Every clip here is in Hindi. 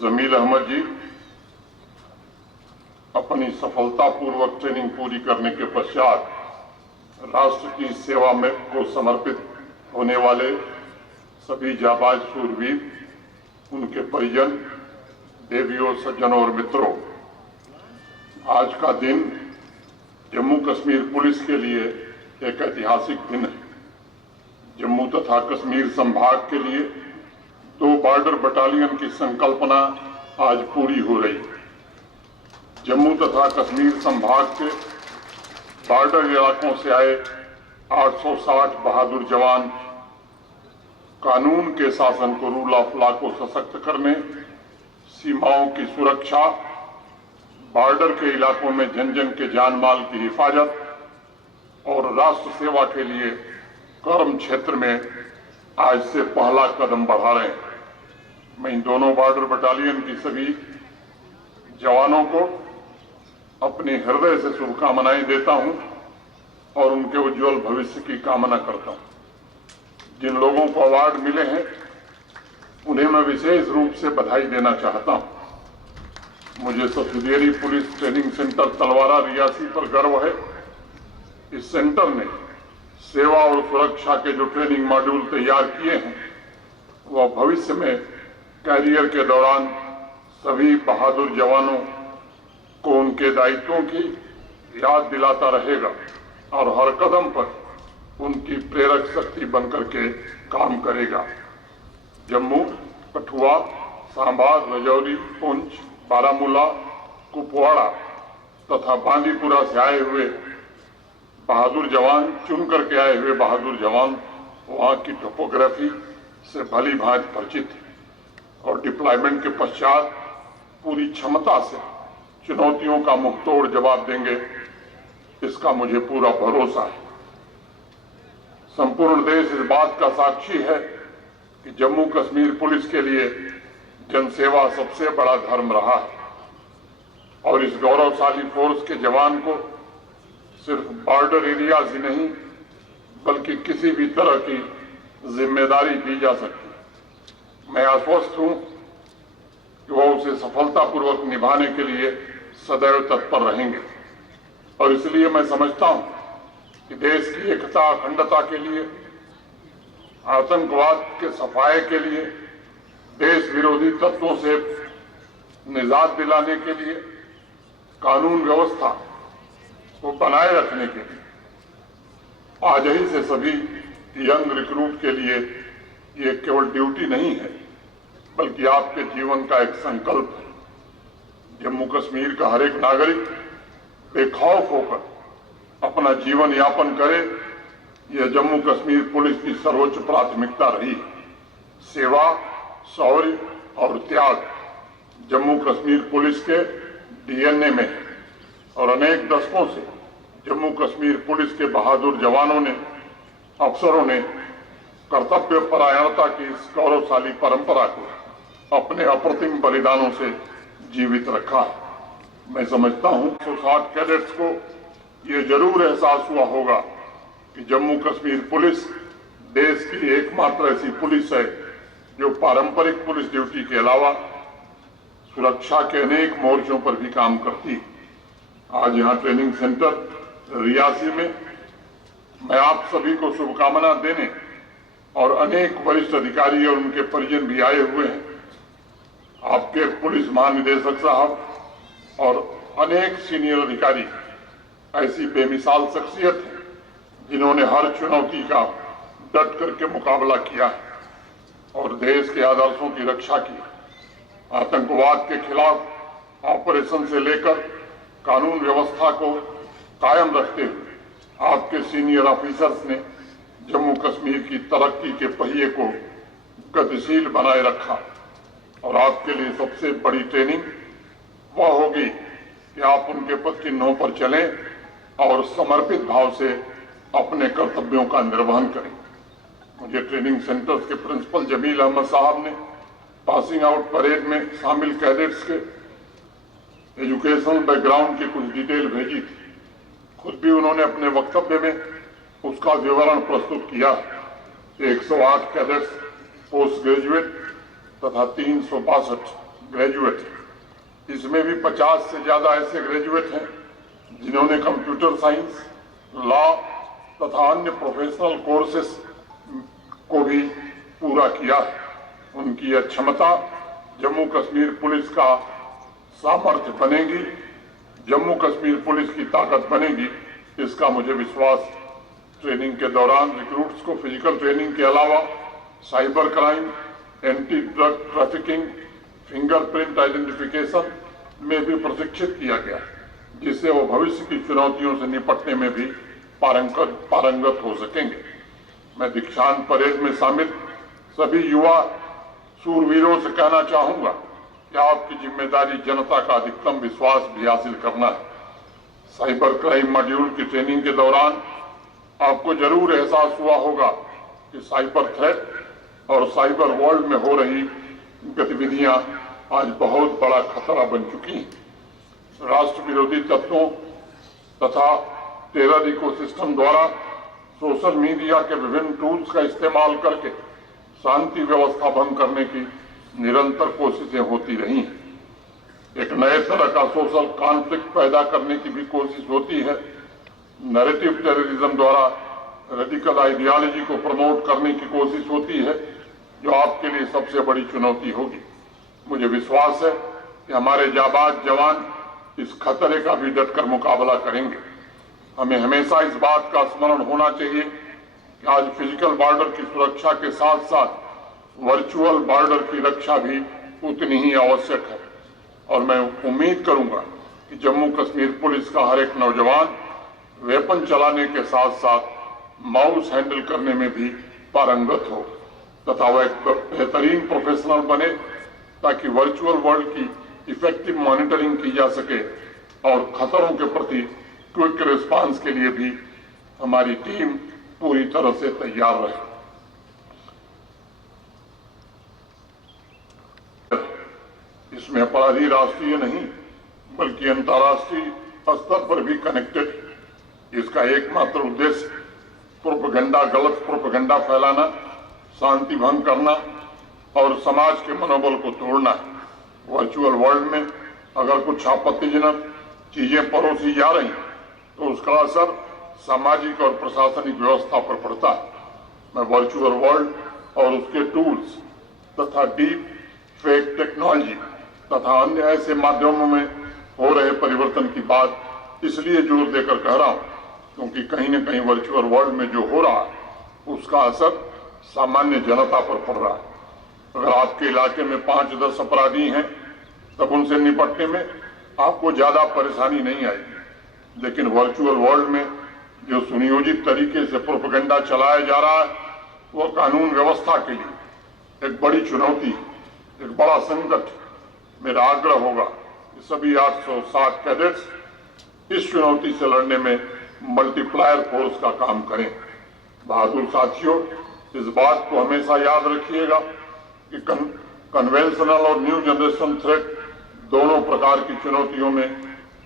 जमील अहमद जी अपनी सफलतापूर्वक ट्रेनिंग पूरी करने के पश्चात राष्ट्र की सेवा में को समर्पित होने वाले सभी जाबाज शूरवीर, उनके परिजन, देवियों, सज्जनों और मित्रों, आज का दिन जम्मू कश्मीर पुलिस के लिए एक ऐतिहासिक दिन है। जम्मू तथा कश्मीर संभाग के लिए 2 बॉर्डर बटालियन की संकल्पना आज पूरी हो रही है। जम्मू तथा कश्मीर संभाग के बॉर्डर इलाकों से आए 860 बहादुर जवान कानून के शासन को, रूल ऑफ लॉ को सशक्त करने, सीमाओं की सुरक्षा, बॉर्डर के इलाकों में जन जन के जान माल की हिफाजत और राष्ट्र सेवा के लिए कर्म क्षेत्र में आज से पहला कदम बढ़ा रहे हैं। मैं इन दोनों बॉर्डर बटालियन की सभी जवानों को अपने हृदय से शुभकामनाएं देता हूं और उनके उज्जवल भविष्य की कामना करता हूं। जिन लोगों को अवार्ड मिले हैं उन्हें मैं विशेष रूप से बधाई देना चाहता हूं। मुझे सब्सिडियरी पुलिस ट्रेनिंग सेंटर तलवारा रियासी पर गर्व है। इस सेंटर ने सेवा और सुरक्षा के जो ट्रेनिंग मॉड्यूल तैयार किए हैं वह भविष्य में कैरियर के दौरान सभी बहादुर जवानों को उनके दायित्वों की याद दिलाता रहेगा और हर कदम पर उनकी प्रेरक शक्ति बनकर के काम करेगा। जम्मू, कठुआ, सांबा, राजौरी, पुंछ, बारामूला, कुपवाड़ा तथा बांदीपुरा से आए हुए बहादुर जवान, चुन करके आए हुए बहादुर जवान वहां की टोपोग्राफी से भली भांति परिचित है और डिप्लॉयमेंट के पश्चात पूरी क्षमता से चुनौतियों का मुंहतोड़ जवाब देंगे, इसका मुझे पूरा भरोसा है। संपूर्ण देश इस बात का साक्षी है कि जम्मू कश्मीर पुलिस के लिए जनसेवा सबसे बड़ा धर्म रहा है और इस गौरवशाली फोर्स के जवान को सिर्फ बॉर्डर एरियाज ही नहीं बल्कि किसी भी तरह की जिम्मेदारी दी जा सकती है। मैं आश्वस्त हूं कि वह उसे सफलतापूर्वक निभाने के लिए सदैव तत्पर रहेंगे और इसलिए मैं समझता हूं कि देश की एकता, अखंडता के लिए, आतंकवाद के सफाये के लिए, देश विरोधी तत्वों से निजात दिलाने के लिए, कानून व्यवस्था को बनाए रखने के लिए आज ही से सभी यंग रिक्रूट के लिए ये केवल ड्यूटी नहीं है बल्कि आपके जीवन का एक संकल्प है। जम्मू कश्मीर का हर एक नागरिक बेखौफ होकर अपना जीवन यापन करे, यह जम्मू कश्मीर पुलिस की सर्वोच्च प्राथमिकता रही है। सेवा, शौर्य और त्याग जम्मू कश्मीर पुलिस के डीएनए में है और अनेक दशकों से जम्मू कश्मीर पुलिस के बहादुर जवानों ने, अफसरों ने कर्तव्य परायणता की इस गौरवशाली परंपरा को अपने अप्रतिम बलिदानों से जीवित रखा है। मैं समझता हूं 160 कैडेट्स को यह जरूर एहसास हुआ होगा कि जम्मू कश्मीर पुलिस देश की एकमात्र ऐसी पुलिस है जो पारंपरिक पुलिस ड्यूटी के अलावा सुरक्षा के अनेक मोर्चों पर भी काम करती है। आज यहाँ ट्रेनिंग सेंटर रियासी में मैं आप सभी को शुभकामना देने और अनेक वरिष्ठ अधिकारी और उनके परिजन भी आए हुए हैं। आपके पुलिस महानिदेशक साहब और अनेक सीनियर अधिकारी ऐसी बेमिसाल शख्सियत हैं जिन्होंने हर चुनौती का डट करके मुकाबला किया है और देश के आदर्शों की रक्षा की। आतंकवाद के खिलाफ ऑपरेशन से लेकर कानून व्यवस्था को कायम रखते हुए आपके सीनियर ऑफिसर्स ने जम्मू कश्मीर की तरक्की के पहिए को गतिशील बनाए रखा और आपके लिए सबसे बड़ी ट्रेनिंग वह होगी कि आप उनके पद चिन्हों पर चलें और समर्पित भाव से अपने कर्तव्यों का निर्वहन करें। मुझे ट्रेनिंग सेंटर्स के प्रिंसिपल जमील अहमद साहब ने पासिंग आउट परेड में शामिल कैडेट्स के एजुकेशनल बैकग्राउंड की कुछ डिटेल भेजी थी। खुद भी उन्होंने अपने वक्तव्य में उसका विवरण प्रस्तुत किया। 108 कैडेट्स पोस्ट ग्रेजुएट तथा 362 ग्रेजुएट हैं। इसमें भी 50 से ज्यादा ऐसे ग्रेजुएट हैं जिन्होंने कंप्यूटर साइंस, लॉ तथा अन्य प्रोफेशनल कोर्सेस को भी पूरा किया है। उनकी यह क्षमता जम्मू कश्मीर पुलिस का सामर्थ्य बनेगी, जम्मू कश्मीर पुलिस की ताकत बनेगी, इसका मुझे विश्वास। ट्रेनिंग के दौरान रिक्रूट्स को फिजिकल ट्रेनिंग के अलावा cyber crime, anti drug trafficking, fingerprint identification में भी प्रशिक्षित किया गया, जिससे वो भविष्य की चुनौतियों से निपटने में भी पारंगत हो सकेंगे। मैं दीक्षांत परेड में शामिल सभी युवा सूरवीरों से कहना चाहूंगा कि आपकी जिम्मेदारी जनता का अधिकतम विश्वास भी हासिल करना है। साइबर क्राइम मॉड्यूल की ट्रेनिंग के दौरान आपको जरूर एहसास हुआ होगा कि साइबर थ्रेट और साइबर वर्ल्ड में हो रही गतिविधियां आज बहुत बड़ा खतरा बन चुकी हैं। राष्ट्र विरोधी तत्वों तथा टेरर इकोसिस्टम द्वारा सोशल मीडिया के विभिन्न टूल्स का इस्तेमाल करके शांति व्यवस्था भंग करने की निरंतर कोशिशें होती रही हैं। एक नए तरह का सोशल कॉन्फ्लिक्ट पैदा करने की भी कोशिश होती है। नैरेटिव टेररिज्म द्वारा रेडिकल आइडियोलॉजी को प्रमोट करने की कोशिश होती है, जो आपके लिए सबसे बड़ी चुनौती होगी। मुझे विश्वास है कि हमारे जाबाज जवान इस खतरे का भी डटकर मुकाबला करेंगे। हमें हमेशा इस बात का स्मरण होना चाहिए कि आज फिजिकल बॉर्डर की सुरक्षा के साथ साथ वर्चुअल बॉर्डर की रक्षा भी उतनी ही आवश्यक है, और मैं उम्मीद करूंगा कि जम्मू कश्मीर पुलिस का हर एक नौजवान वेपन चलाने के साथ साथ माउस हैंडल करने में भी पारंगत हो तथा वह एक बेहतरीन प्रोफेशनल बने, ताकि वर्चुअल वर्ल्ड की इफेक्टिव मॉनिटरिंग की जा सके और खतरों के प्रति क्विक रिस्पांस के लिए भी हमारी टीम पूरी तरह से तैयार रहे। इसमें अपराधी राष्ट्रीय नहीं बल्कि अंतर्राष्ट्रीय स्तर पर भी कनेक्टेड। इसका एकमात्र उद्देश्य प्रोपेगेंडा, गलत प्रोपेगेंडा फैलाना, शांति भंग करना और समाज के मनोबल को तोड़ना है। वर्चुअल वर्ल्ड में अगर कुछ आपत्तिजनक चीजें परोसी जा रही तो उसका असर सामाजिक और प्रशासनिक व्यवस्था पर पड़ता है। मैं वर्चुअल वर्ल्ड और उसके टूल्स तथा डीप फेक टेक्नोलॉजी तथा अन्य ऐसे माध्यमों में हो रहे परिवर्तन की बात इसलिए जोर देकर कह रहा हूं क्योंकि कहीं न कहीं वर्चुअल वर्ल्ड में जो हो रहा है उसका असर सामान्य जनता पर पड़ रहा है। अगर आपके इलाके में 5-10 अपराधी हैं तब उनसे निपटने में आपको ज्यादा परेशानी नहीं आएगी, लेकिन वर्चुअल वर्ल्ड में जो सुनियोजित तरीके से प्रोपेगेंडा चलाया जा रहा है वो कानून व्यवस्था के लिए एक बड़ी चुनौती, एक बड़ा संकट। मेरा आग्रह होगा कि सभी 807 कैडेट्स इस चुनौती से लड़ने में मल्टीप्लायर फोर्स का काम करें। बहादुर साथियों, इस बात को हमेशा याद रखिएगा कि कन्वेंशनल और न्यू जनरेशन थ्रेट दोनों प्रकार की चुनौतियों में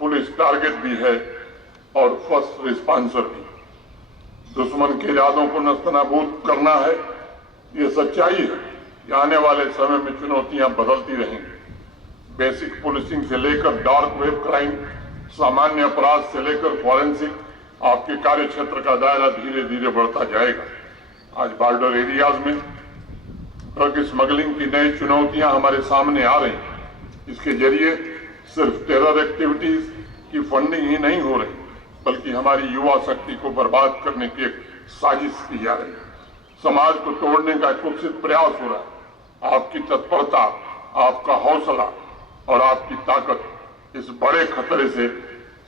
पुलिस टारगेट भी है और फर्स्ट रिस्पॉन्सर भी। दुश्मन के इरादों को नस्तनाबूद करना है, ये सच्चाई है कि आने वाले समय में चुनौतियां बदलती रहेंगी। बेसिक पुलिसिंग से लेकर डार्क वेब क्राइम, सामान्य अपराध से लेकर फॉरेंसिक, आपके कार्य क्षेत्र का दायरा धीरे धीरे बढ़ता जाएगा। आज बॉर्डर एरियाज में ड्रग स्मगलिंग की नई चुनौतियां हमारे सामने आ रही हैं। इसके जरिए सिर्फ टेरर एक्टिविटीज की फंडिंग ही नहीं हो रही बल्कि हमारी युवा शक्ति को बर्बाद करने की एक साजिश की जा रही है। समाज को तोड़ने का कुत्सित प्रयास हो रहा है। आपकी तत्परता, आपका हौसला और आपकी ताकत इस बड़े खतरे से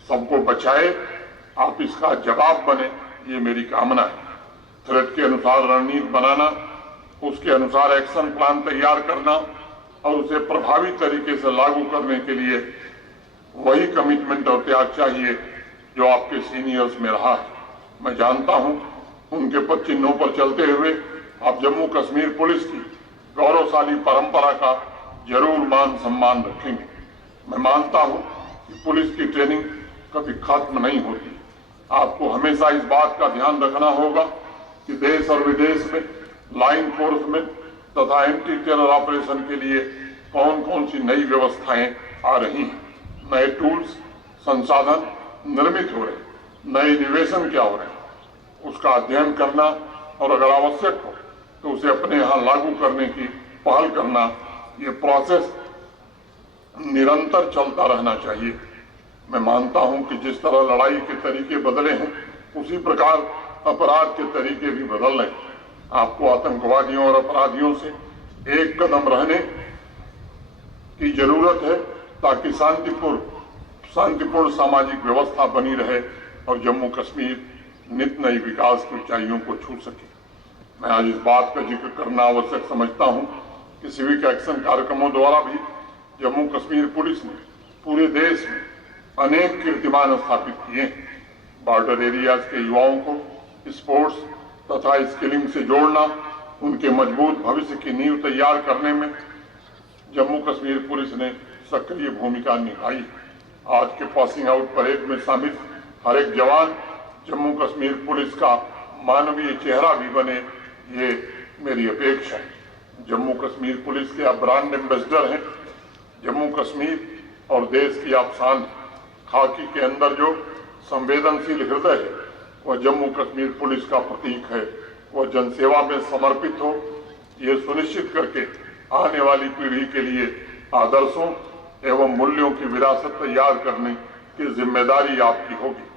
सबको बचाए, आप इसका जवाब बने, ये मेरी कामना है। थ्रेट के अनुसार रणनीति बनाना, उसके अनुसार एक्शन प्लान तैयार करना और उसे प्रभावी तरीके से लागू करने के लिए वही कमिटमेंट और त्याग चाहिए जो आपके सीनियर्स में रहा है। मैं जानता हूं उनके पद चिन्हों पर चलते हुए आप जम्मू कश्मीर पुलिस की गौरवशाली परंपरा का जरूर मान सम्मान रखेंगे। मैं मानता हूं कि पुलिस की ट्रेनिंग कभी खत्म नहीं होती। आपको हमेशा इस बात का ध्यान रखना होगा कि देश और विदेश में लॉ इन्फोर्समेंट तथा एंटी टेरर ऑपरेशन के लिए कौन कौन सी नई व्यवस्थाएं आ रही हैं, नए टूल्स, संसाधन निर्मित हो रहे हैं, नए निवेशन क्या हो रहे हैं, उसका अध्ययन करना और अगर आवश्यक हो तो उसे अपने यहाँ लागू करने की पहल करना, ये प्रोसेस निरंतर चलता रहना चाहिए। मैं मानता हूं कि जिस तरह लड़ाई के तरीके बदले हैं उसी प्रकार अपराध के तरीके भी बदल रहे हैं। आपको आतंकवादियों और अपराधियों से एक कदम रहने की जरूरत है ताकि शांतिपूर्ण सामाजिक व्यवस्था बनी रहे और जम्मू कश्मीर नित नई विकास की ऊंचाइयों को छू सके। मैं आज इस बात का जिक्र करना आवश्यक समझता हूं कि सिविक एक्शन कार्यक्रमों द्वारा भी जम्मू कश्मीर पुलिस ने पूरे देश में अनेक कीर्तिमान स्थापित किए। बॉर्डर एरियाज के युवाओं को स्पोर्ट्स तथा स्किलिंग से जोड़ना, उनके मजबूत भविष्य की नींव तैयार करने में जम्मू कश्मीर पुलिस ने सक्रिय भूमिका निभाई। आज के पासिंग आउट परेड में शामिल हर एक जवान जम्मू कश्मीर पुलिस का मानवीय चेहरा भी बने, ये मेरी अपेक्षा है। जम्मू कश्मीर पुलिस के आप ब्रांड एम्बेसडर हैं। जम्मू कश्मीर और देश की आप शान हैं। खाकी के अंदर जो संवेदनशील हृदय है वह जम्मू कश्मीर पुलिस का प्रतीक है। वह जनसेवा में समर्पित हो, ये सुनिश्चित करके आने वाली पीढ़ी के लिए आदर्शों एवं मूल्यों की विरासत तैयार करने की जिम्मेदारी आपकी होगी।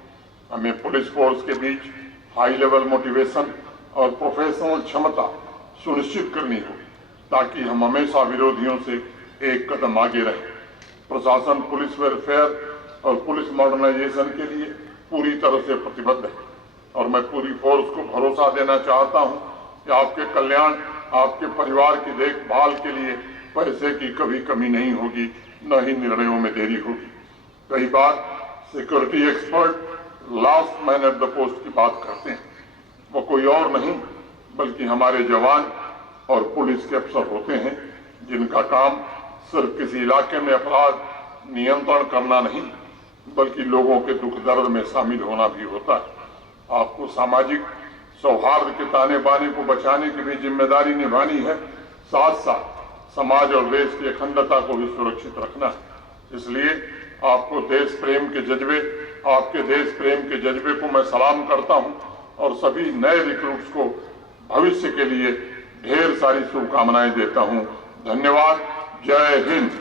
हमें पुलिस फोर्स के बीच हाई लेवल मोटिवेशन और प्रोफेशनल क्षमता सुनिश्चित करनी होगी ताकि हम हमेशा विरोधियों से एक कदम आगे रहें। प्रशासन पुलिस वेलफेयर और पुलिस मॉडर्नाइजेशन के लिए पूरी तरह से प्रतिबद्ध है और मैं पूरी फोर्स को भरोसा देना चाहता हूं कि आपके कल्याण, आपके परिवार की देखभाल के लिए पैसे की कभी कमी नहीं होगी, न ही निर्णयों में देरी होगी। कई बार security expert last man at the post की बात करते हैं। वो कोई और नहीं बल्कि हमारे जवान और पुलिस के अफसर होते हैं जिनका काम सिर्फ किसी इलाके में अपराध नियंत्रण करना नहीं बल्कि लोगों के दुख दर्द में शामिल होना भी होता है। आपको सामाजिक सौहार्द के ताने बाने को बचाने की भी जिम्मेदारी निभानी है, साथ साथ समाज और देश की अखंडता को भी सुरक्षित रखना है। इसलिए आपको देश प्रेम के जज्बे, आपके देश प्रेम के जज्बे को मैं सलाम करता हूं और सभी नए रिक्रूट्स को भविष्य के लिए ढेर सारी शुभकामनाएं देता हूं। धन्यवाद। जय हिंद।